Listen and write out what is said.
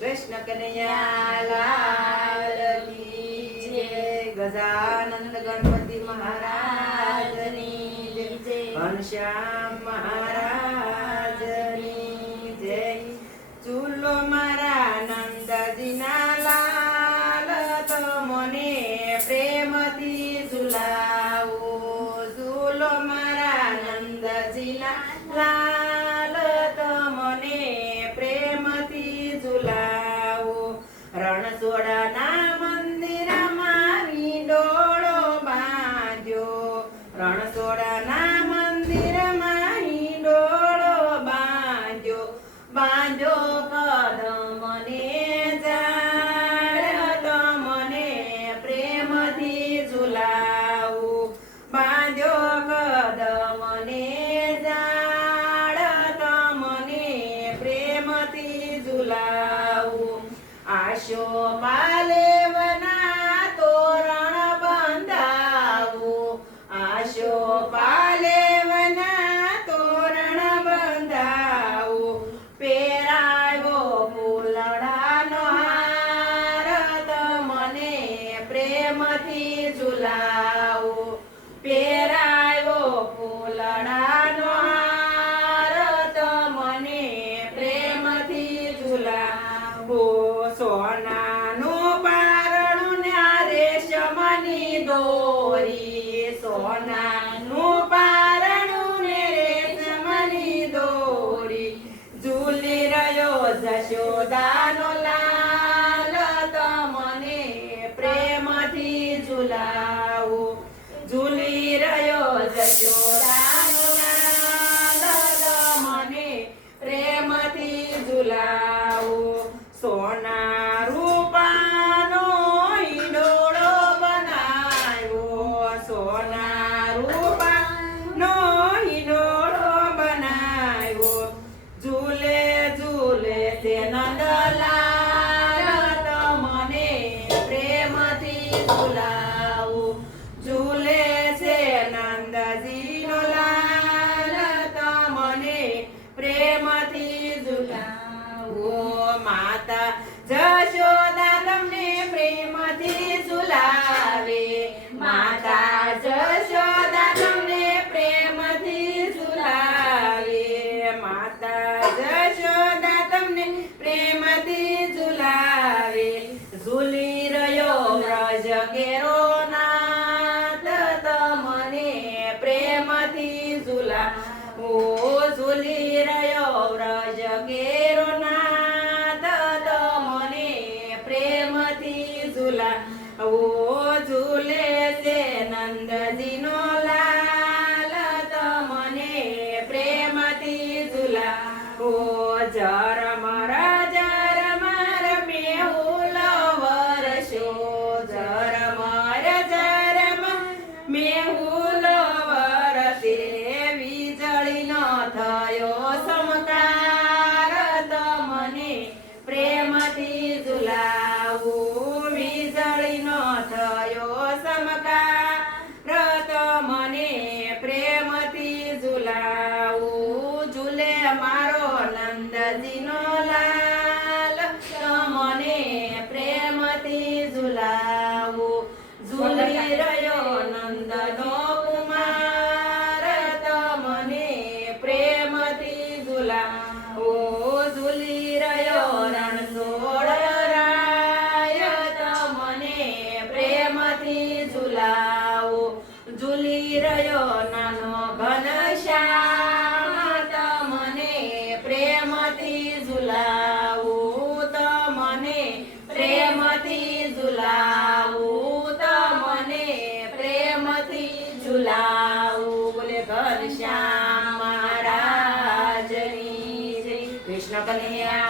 કૃષ્ણ કનૈયા લાલ કી જય. ગજાનંદ ગણપતિ મહારાજની જય. ઘનશ્યામ મહારાજની જય. ચૂલો મારા નંદજીના લાલ, તો મને પ્રેમથી ઝુલાવો. ચૂલો મારા નંદજીના લાલ, તો મને પ્રેમથી ઝુલાવો. રણછોડના મંદિરમાં હિંડોળો બાંધ્યો. રણછોડના મંદિરમાં હિંડોળો બાંધ્યો. બાંધ્યો કદમને ઝાડ, તો મને પ્રેમથી ઝુલાવો. બાંધ્યો કદમને ઝાડ, તો મને પ્રેમથી ઝુલાવો. આશો પાલેવના તોરણ બંધાવો. આશો પાલેવના તોરણ બંધાવો. પહેરાવ્યો ફૂલડાનો હાર, તો મને પ્રેમથી ઝુલાવો. પહેરાવ્યો ફૂલડાનો હાર, તો મને પ્રેમથી ઝુલાવો. સોનાનું પારણું ને રેશમની દોરી. સોનાનું પારણું ને રેશમની દોરી. ઝૂલી રહ્યો જશોદાનો લાલ, તો મને પ્રેમથી ઝુલાવો. ઝૂલી રહ્યો જશોદાનો લાલ, તો મને પ્રેમથી ઝુલાવો. સોના રૂપાનો હિંડોળો બનાવ્યો. સોના રૂપાનો હિંડોળો બનાવ્યો. ઝૂલે ઝૂલે તે નંદલાલ, તો મને પ્રેમથી ઝુલાવો. ઝૂલે છે નંદજીનો લાલ, તો મને પ્રેમથી ઝુલાવો. માતા જશોદા તમને પ્રેમથી ઝુલાવે. માતા જશોદા તમને પ્રેમથી ઝુલાવે. માતા જશોદા તમને પ્રેમથી ઝુલાવે. ઝૂલી રહ્યો વ્રજ ઘેરો નાથ, તો મને પ્રેમથી ઝુલાવો. ઝૂલી રહ્યો વ્રજ ઘેરો નાથ, તો મને પ્રેમથી ઝુલાવો. ઝૂલે છે નંદજીનો લાલ, તો મને પ્રેમથી ઝુલાવો. ઝરમર ઝરમર મેહુલ વરસ્યો. ઝરમર ઝરમર મેહુલ વરસે. વીજળીનો થયો ચમકાર, તો મને પ્રેમથી ઝુલાવો. વીજળીનો થયો ચમકાર, તો મને પ્રેમથી ઝુલાવો. ઝૂલે મારો નંદજીનો લાલ, તો મને પ્રેમથી ઝુલાવો. ઝૂલી રહ્યો નંદનો કુમાર, તો મને પ્રેમથી ઝુલાવો. ઝૂલી રહ્યો રણછોડ રાય, તો મને પ્રેમથી ઝુલાવો. ઝૂલી રહ્યો નાનો ઘનશ્યામ, તો મને પ્રેમથી ઝુલાવો. તો મને પ્રેમથી ઝુલાવો. તો મને પ્રેમથી ઝુલાવો. બોલે ઘનશ્યામ મહારાજની જય. કૃષ્ણ કનૈયા